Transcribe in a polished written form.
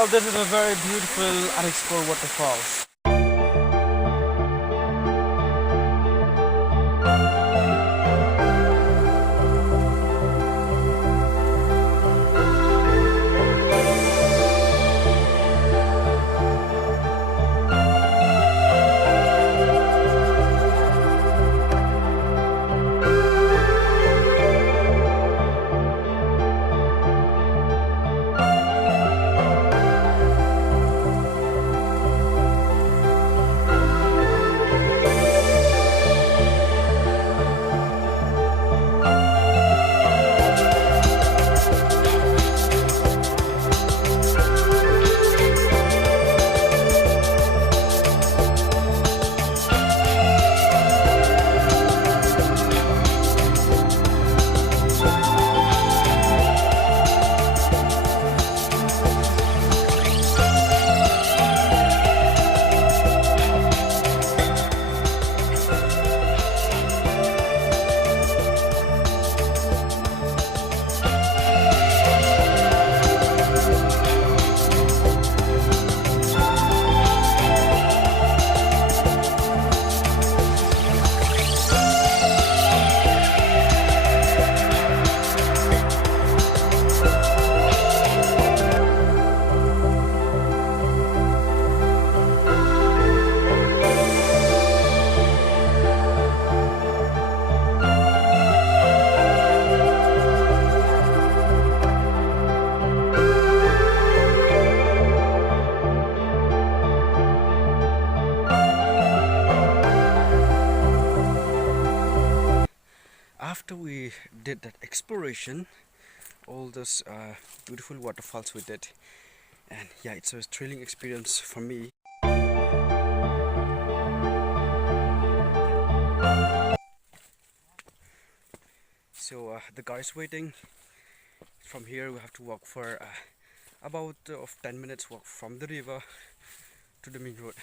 Well, this is a very beautiful unexplored waterfalls. After we did that exploration, all those beautiful waterfalls we did, and yeah, it's a thrilling experience for me. So the car is waiting. From here we have to walk for about of 10 minutes walk from the river to the main road.